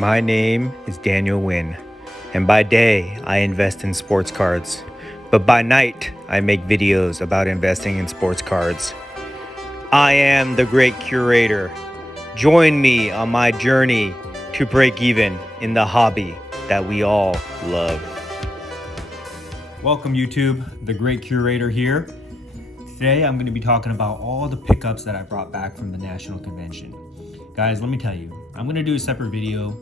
My name is Daniel Wynn, and by day I invest in sports cards, but by night I make videos about investing in sports cards. I am the great curator. Join me on my journey to break even in the hobby that we all love. Welcome YouTube, the great curator here. Today I'm going to be talking about all the pickups that I brought back from the National Convention. Guys, let me tell you, I'm going to do a separate video.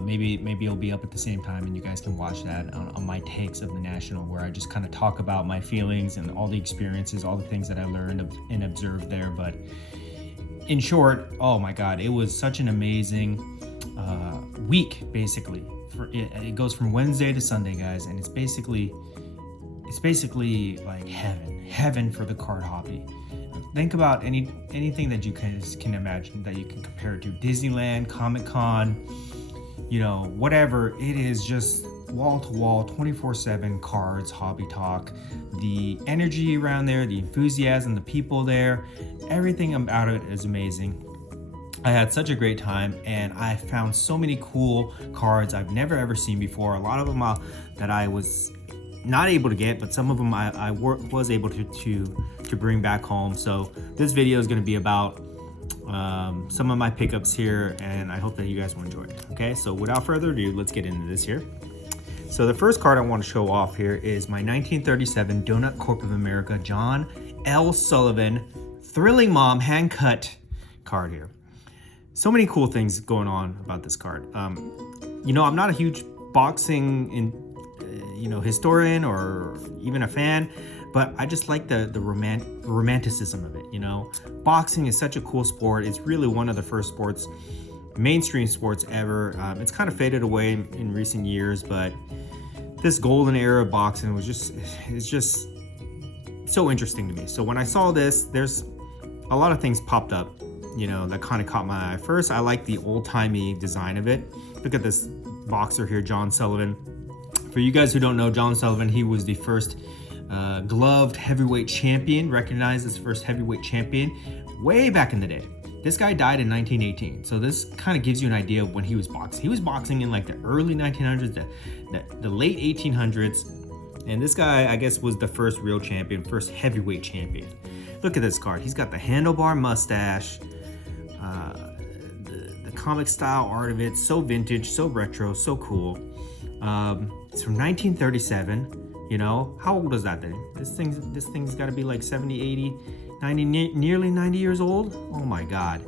Maybe it'll be up at the same time and you guys can watch that on my takes of the National, where I just kind of talk about my feelings and all the experiences, all the things that I learned and observed there. But in short, oh my God, it was such an amazing week, basically. It goes from Wednesday to Sunday, guys, and it's basically like heaven for the card hobby. Think about anything that you guys can imagine that you can compare it to. Disneyland, Comic-Con, you know, whatever. It is just wall to wall, 24/7 cards, hobby talk. The energy around there, the enthusiasm, the people there, everything about it is amazing. I had such a great time, and I found so many cool cards I've never ever seen before. A lot of them that I was not able to get, but some of them I was able to bring back home. So this video is going to be about some of my pickups here, and I hope that you guys will enjoy it. Okay, so without further ado, let's get into this here. So the first card I want to show off here is my 1937 Donut Corp of America John L. Sullivan Thrilling Mom hand cut card here. So many cool things going on about this card. You know, I'm not a huge boxing historian or even a fan, but I just like the romanticism of it. You know, boxing is such a cool sport. It's really one of the first mainstream sports ever. It's kind of faded away in recent years, but this golden era of boxing is just so interesting to me. So when I saw this, there's a lot of things popped up, you know, that kind of caught my eye. First, I like the old-timey design of it. Look at this boxer here, John Sullivan. For you guys who don't know, John Sullivan, he was the first gloved heavyweight champion, recognized as first heavyweight champion way back in the day. This guy died in 1918, so this kind of gives you an idea of when he was boxing. He was boxing in like the early 1900s, the late 1800s, and this guy, I guess, was the first real champion, first heavyweight champion. Look at this card. He's got the handlebar mustache, the comic style art of it, so vintage, so retro, so cool. It's from 1937. You know, how old is that thing? This thing's got to be like 70, 80, 90, nearly 90 years old. Oh my God.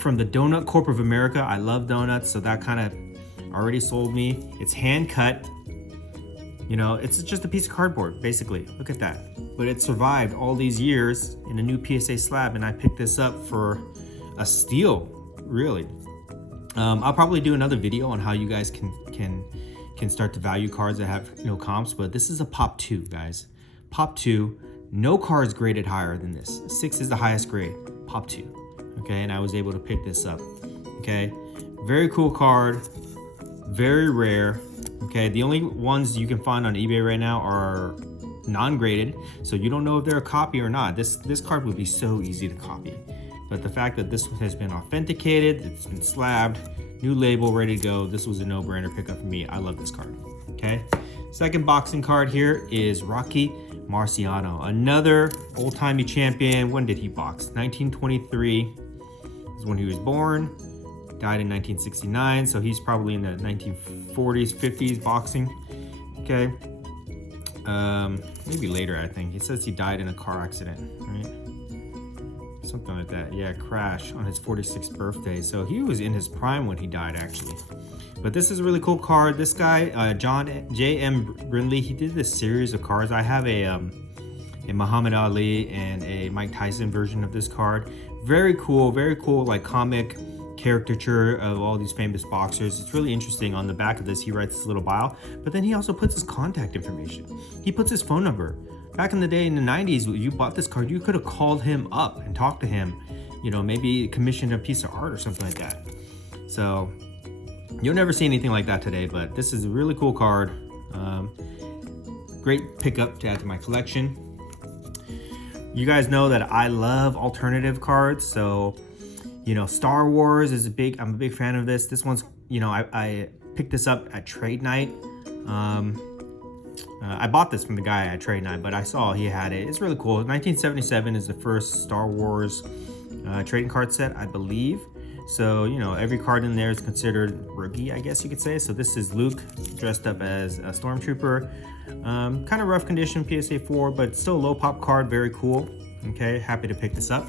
From the Donut Corp of America. I love donuts, so that kind of already sold me. It's hand cut. You know, it's just a piece of cardboard, basically. Look at that. But it survived all these years in a new PSA slab, and I picked this up for a steal, really. I'll probably do another video on how you guys can start to value cards that have no comps, but this is a Pop 2, guys. Pop 2, no cards graded higher than this. 6 is the highest grade, Pop 2. Okay, and I was able to pick this up. Okay, very cool card, very rare. Okay, the only ones you can find on eBay right now are non-graded, so you don't know if they're a copy or not. This card would be so easy to copy. But the fact that this has been authenticated, it's been slabbed, new label, ready to go, this was a no-brainer pickup for me. I love this card. Okay, second boxing card here is Rocky Marciano, another old-timey champion. When did he box? 1923 is when he was born. Died in 1969, so he's probably in the 1940s, 50s boxing. Okay, maybe later. I think he says he died in a car accident, right? Something like that. Yeah, crash on his 46th birthday. So he was in his prime when he died, actually. But this is a really cool card. This guy, John J.M. Brindley, he did this series of cards. I have a Muhammad Ali and a Mike Tyson version of this card. Very cool, like comic caricature of all these famous boxers. It's really interesting. On the back of this, he writes this little bio, but then he also puts his contact information. He puts his phone number. Back in the day, in the 90s, when you bought this card, you could have called him up and talked to him, you know, maybe commissioned a piece of art or something like that. So you'll never see anything like that today, but this is a really cool card. Great pickup to add to my collection. You guys know that I love alternative cards, so You know, Star Wars is I'm a big fan of this. This one's, you know, I picked this up at trade night. I bought this from the guy at trade night, but I saw he had it. It's really cool. 1977 is the first Star Wars trading card set, I believe. So, you know, every card in there is considered rookie, I guess you could say. So this is Luke dressed up as a stormtrooper. Kind of rough condition, PSA 4, but still a low pop card, very cool. Okay, happy to pick this up.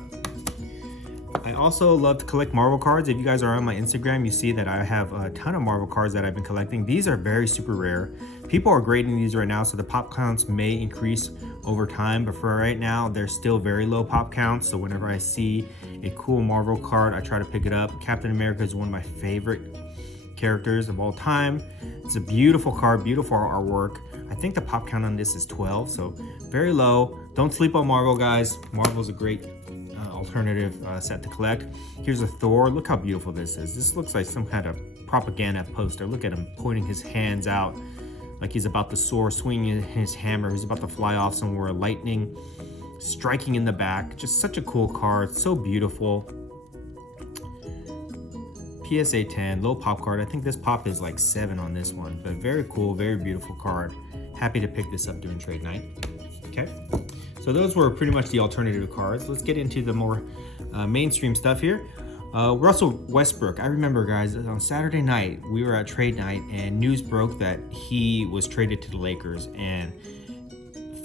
I also love to collect Marvel cards. If you guys are on my Instagram, you see that I have a ton of Marvel cards that I've been collecting. These are very super rare. People are grading these right now, so the pop counts may increase over time, but for right now, they're still very low pop counts. So whenever I see a cool Marvel card, I try to pick it up. Captain America is one of my favorite characters of all time. It's a beautiful card, beautiful artwork. I think the pop count on this is 12, so very low. Don't sleep on Marvel, guys. Marvel's a great alternative set to collect. Here's a Thor. Look how beautiful this is. This looks like some kind of propaganda poster. Look at him pointing his hands out like he's about to soar, swinging his hammer. He's about to fly off somewhere. Lightning striking in the back. Just such a cool card. So beautiful. PSA 10, low pop card. I think this pop is like 7 on this one, but very cool, very beautiful card. Happy to pick this up during trade night. Okay. So those were pretty much the alternative cards. Let's get into the more mainstream stuff here. Russell Westbrook. I remember, guys, on Saturday night, we were at trade night and news broke that he was traded to the Lakers, and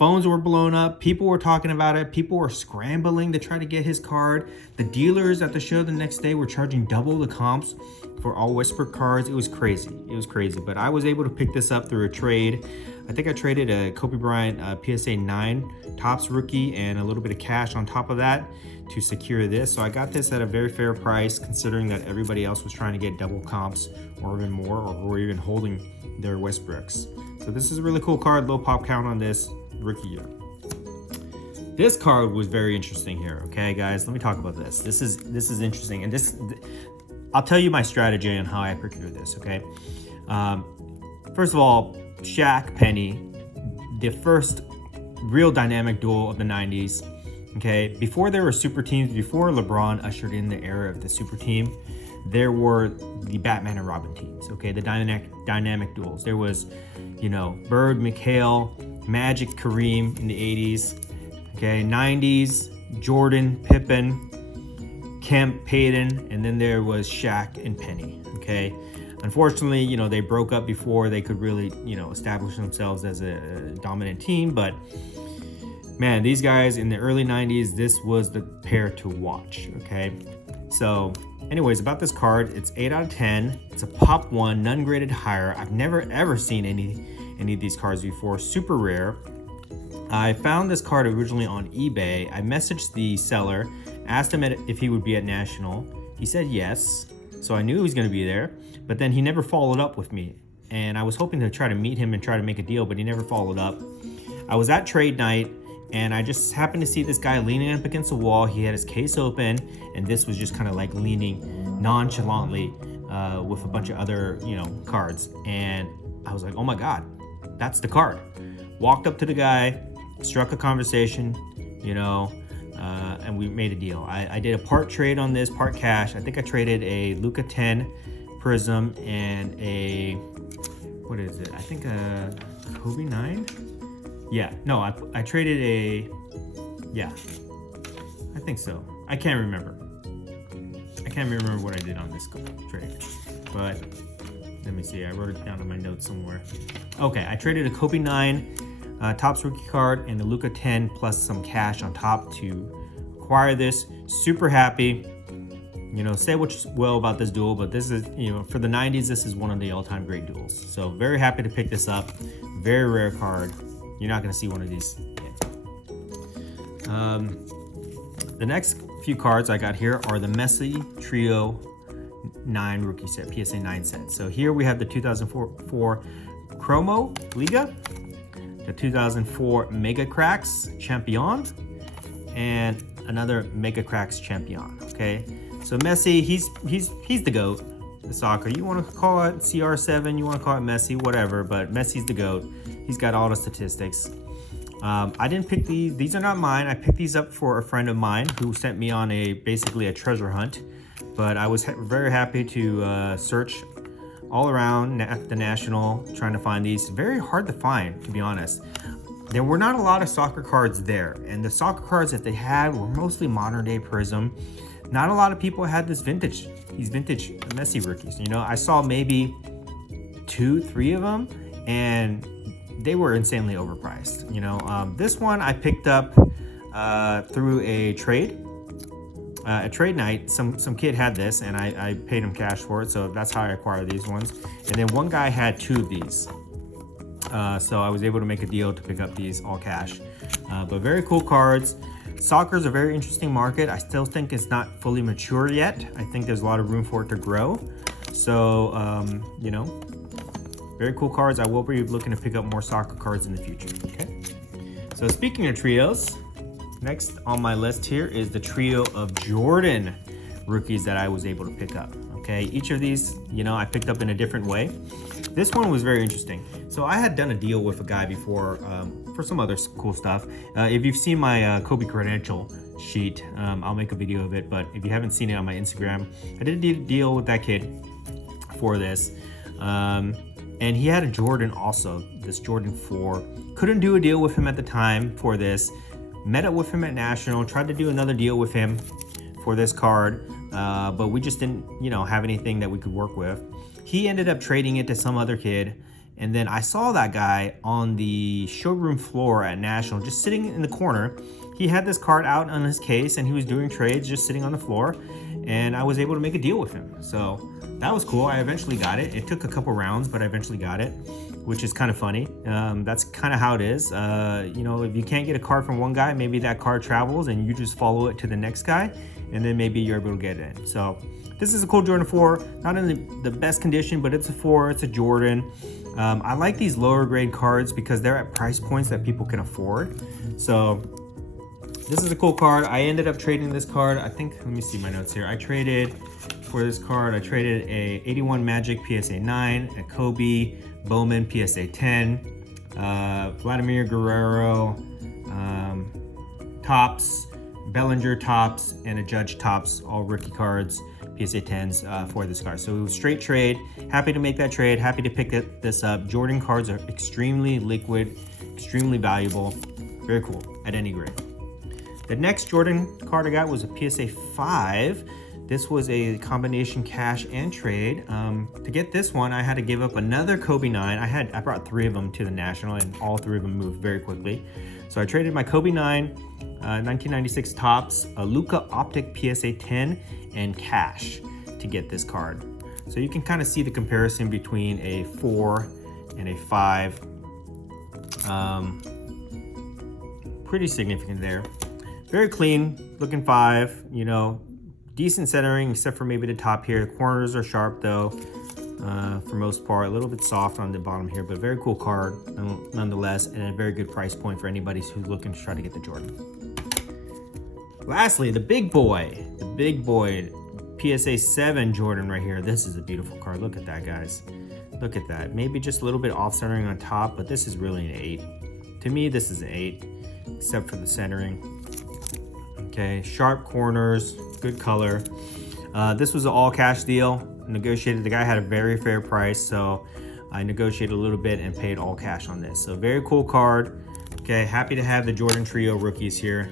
phones were blown up. People were talking about it. People were scrambling to try to get his card. The dealers at the show the next day were charging double the comps for all Westbrook cards. It was crazy. It was crazy. But I was able to pick this up through a trade. I think I traded a Kobe Bryant PSA 9 Topps rookie and a little bit of cash on top of that to secure this. So I got this at a very fair price, considering that everybody else was trying to get double comps or even more, or were even holding their Westbrooks. So this is a really cool card. Low pop count on this rookie year. This card was very interesting here. Okay, guys, let me talk about this. This is interesting, and I'll tell you my strategy on how I procure this. Okay, first of all, Shaq, Penny, the first real dynamic duel of the 90s. Okay, before there were super teams, before LeBron ushered in the era of the super team, there were the Batman and Robin teams. Okay, the dynamic duels. There was, you know, Bird, McHale, Magic, Kareem in the 80s. Okay, 90s, Jordan, Pippen, Kemp, Payton, and then there was Shaq and Penny. Okay, unfortunately, you know, they broke up before they could really, you know, establish themselves as a dominant team. But man, these guys in the early 90s, this was the pair to watch. Okay, so anyways, about this card, it's 8 out of 10. It's a pop 1, none graded higher. I've never ever seen any of these cards before. Super rare. I found this card originally on eBay. I messaged the seller, asked him if he would be at National. He said yes, so I knew he was going to be there, but then he never followed up with me. And I was hoping to try to meet him and try to make a deal, but he never followed up. I was at trade night, and I just happened to see this guy leaning up against a wall. He had his case open, and this was just kind of like leaning nonchalantly with a bunch of other, you know, cards. And I was like, oh my God, that's the card. Walked up to the guy, struck a conversation, you know, and we made a deal. I did a part trade on this, part cash. I think I traded a Luka 10 Prism and a, what is it? I think a Kobe 9? Yeah, no, I traded a, yeah, I think so. I can't remember. I can't remember what I did on this trade, but let me see. I wrote it down in my notes somewhere. Okay, I traded a Kobe 9 Topps rookie card and a Luka 10 plus some cash on top to acquire this. Super happy. You know, say what you will about this duel, but this is, you know, for the 90s, this is one of the all-time great duels. So very happy to pick this up. Very rare card. You're not going to see one of these. The next few cards I got here are the Messi Trio 9 rookie set, PSA 9 set. So here we have the 2004 Chromo Liga, the 2004 Mega Cracks Champion, and another Mega Cracks Champion. Okay, so Messi, he's the GOAT. The soccer, you want to call it CR7, you want to call it Messi, whatever, but Messi's the GOAT. He's got all the statistics. I didn't pick these are not mine. I picked these up for a friend of mine who sent me on basically a treasure hunt But I was very happy to search all around the National trying to find these. Very hard to find, to be honest. There were not a lot of soccer cards there, and the soccer cards that they had were mostly modern day Prism. Not a lot of people had these vintage Messi rookies. You know, I saw maybe 2-3 of them, and they were insanely overpriced. You know, this one I picked up through a trade night. Some kid had this, and I paid him cash for it, so that's how I acquired these ones. And then one guy had 2 of these. So I was able to make a deal to pick up these all cash. But very cool cards. Soccer is a very interesting market. I still think it's not fully mature yet. I think there's a lot of room for it to grow. So, you know, very cool cards. I will be looking to pick up more soccer cards in the future, okay? So speaking of trios, next on my list here is the trio of Jordan rookies that I was able to pick up. Okay, each of these, you know, I picked up in a different way. This one was very interesting. So I had done a deal with a guy before for some other cool stuff. If you've seen my Kobe credential sheet, I'll make a video of it. But if you haven't seen it on my Instagram, I did a deal with that kid for this. And he had a Jordan also, this Jordan 4. Couldn't do a deal with him at the time for this. Met up with him at National, tried to do another deal with him for this card. But we just didn't, you know, have anything that we could work with. He ended up trading it to some other kid. And then I saw that guy on the showroom floor at National, just sitting in the corner. He had this card out on his case and he was doing trades, just sitting on the floor. And I was able to make a deal with him. So that was cool. I eventually got it. It took a couple rounds, but I eventually got it, which is kind of funny. That's kind of how it is. You know, if you can't get a card from one guy, maybe that card travels and you just follow it to the next guy, and then maybe you're able to get it in. So this is a cool Jordan 4, not in the best condition, but it's a 4, it's a Jordan. I like these lower grade cards because they're at price points that people can afford. So this is a cool card. I ended up trading this card. I think, let me see my notes here. I traded for this card, I traded a 81 Magic PSA 9, a Kobe Bowman PSA 10, Vladimir Guerrero Tops, Bellinger Tops, and a Judge Tops, all rookie cards, PSA 10s for this card. So it was straight trade. Happy to make that trade. Happy to pick this up. Jordan cards are extremely liquid, extremely valuable. Very cool at any grade. The next Jordan card I got was a PSA 5. This was a combination cash and trade. To get this one, I had to give up another Kobe 9. I brought 3 of them to the National, and all 3 of them moved very quickly. So I traded my Kobe 9, 1996 Tops, a Luka Optic PSA 10, and cash to get this card. So you can kind of see the comparison between a 4 and a 5. Pretty significant there. Very clean looking 5, you know, decent centering except for maybe the top here. The corners are sharp though, for most part. A little bit soft on the bottom here, but very cool card nonetheless, and a very good price point for anybody who's looking to try to get the Jordan. Lastly, the big boy, PSA 7 Jordan right here. This is a beautiful card. Look at that, guys. Look at that. Maybe just a little bit off centering on top, but this is really an 8. To me, this is an 8, except for the centering. Okay, sharp corners, good color. This was an all cash deal. Negotiated, the guy had a very fair price, so I negotiated a little bit and paid all cash on this. So very cool card. Okay, happy to have the Jordan Trio rookies here.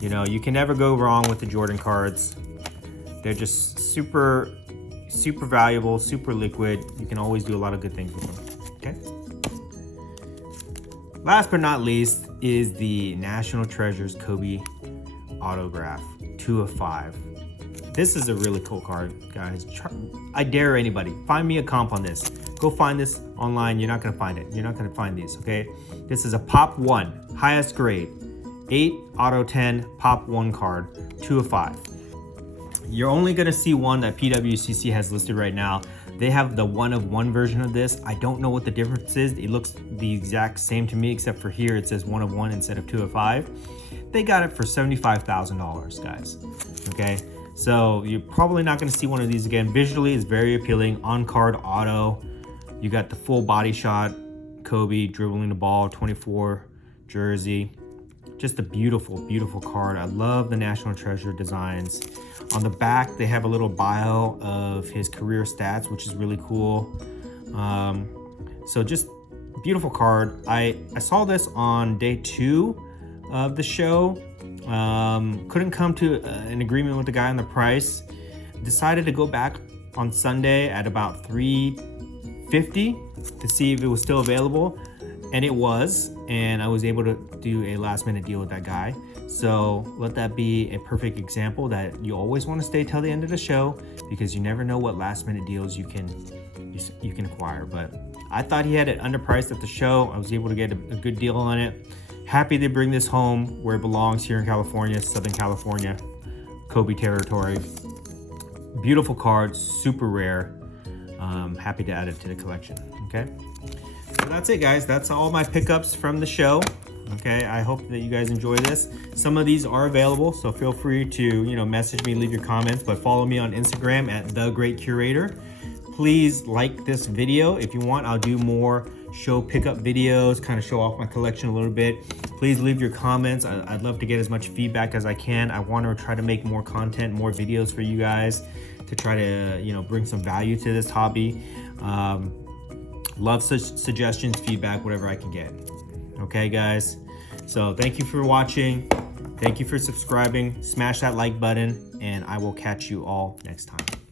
You know, you can never go wrong with the Jordan cards. They're just super valuable, super liquid. You can always do a lot of good things with them, okay? Last but not least is the National Treasures Kobe autograph, 2 of 5. This is a really cool card, guys. I dare anybody, find me a comp on this. Go find this online. You're not gonna find it. You're not gonna find these, okay? This is a Pop 1, highest grade, 8 auto 10 Pop 1 card, 2 of 5. You're only gonna see one that PWCC has listed right now. They have the 1 of 1 version of this. I don't know what the difference is. It looks the exact same to me, except for here it says 1 of 1 instead of 2 of 5. They got it for $75,000, guys. Okay, so you're probably not going to see one of these again. Visually, it's very appealing. On card auto. You got the full body shot. Kobe dribbling the ball, 24 jersey. Just a beautiful, beautiful card. I love the National Treasure designs. On the back, they have a little bio of his career stats, which is really cool. So just beautiful card. I saw this on day 2 of the show. Couldn't come to an agreement with the guy on the price. Decided to go back on Sunday at about $3.50 to see if it was still available, and it was, and I was able to do a last minute deal with that guy. So let that be a perfect example that you always want to stay till the end of the show, because you never know what last minute deals you can acquire. But I thought he had it underpriced at the show. I was able to get a good deal on it. Happy to bring this home where it belongs, here in California, Southern California, Kobe territory. Beautiful card, super rare. Happy to add it to the collection. Okay, so that's it, guys. That's all my pickups from the show. Okay, I hope that you guys enjoy this. Some of these are available, so feel free to message me, leave your comments, but follow me on Instagram at The Great Curator. Please like this video. If you want, I'll do more show pickup videos, kind of show off my collection a little bit. Please leave your comments. I'd love to get as much feedback as I can. I want to try to make more content, more videos for you guys to try to bring some value to this hobby. Love suggestions, feedback, whatever I can get. Okay, guys, so thank you for watching. Thank you for subscribing. Smash that like button, and I will catch you all next time.